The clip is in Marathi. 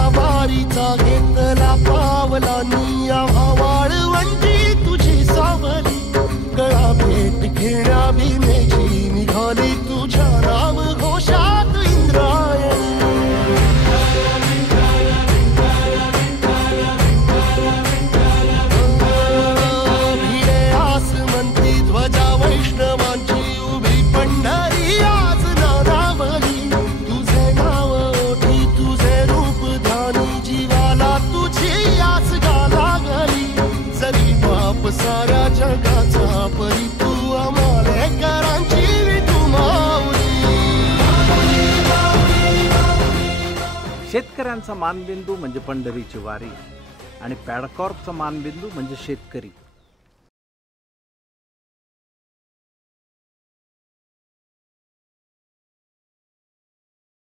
तुझ्या वारीचा घेतला पावला निया वाळवंटी तुझी सावली गळा भेट घेण्या भीमेची निघाली तुझ्या नाम घोषात इंद्रायणी भिडे आसमंती ध्वजा वैष्णवांची उभी पंढरी आज नादावली तुझे नाव ओठी तुझे रूप ध्यानी जीवाला तुझी आस लागली जरी बाप साऱ्या जगाचा परी तू आमालेकरांची विठू माऊली. शेतकऱ्यांचा मानबिंदू म्हणजे पंढरीची वारी आणि पॅडकॉर्पचा मानबिंदू म्हणजे शेतकरी.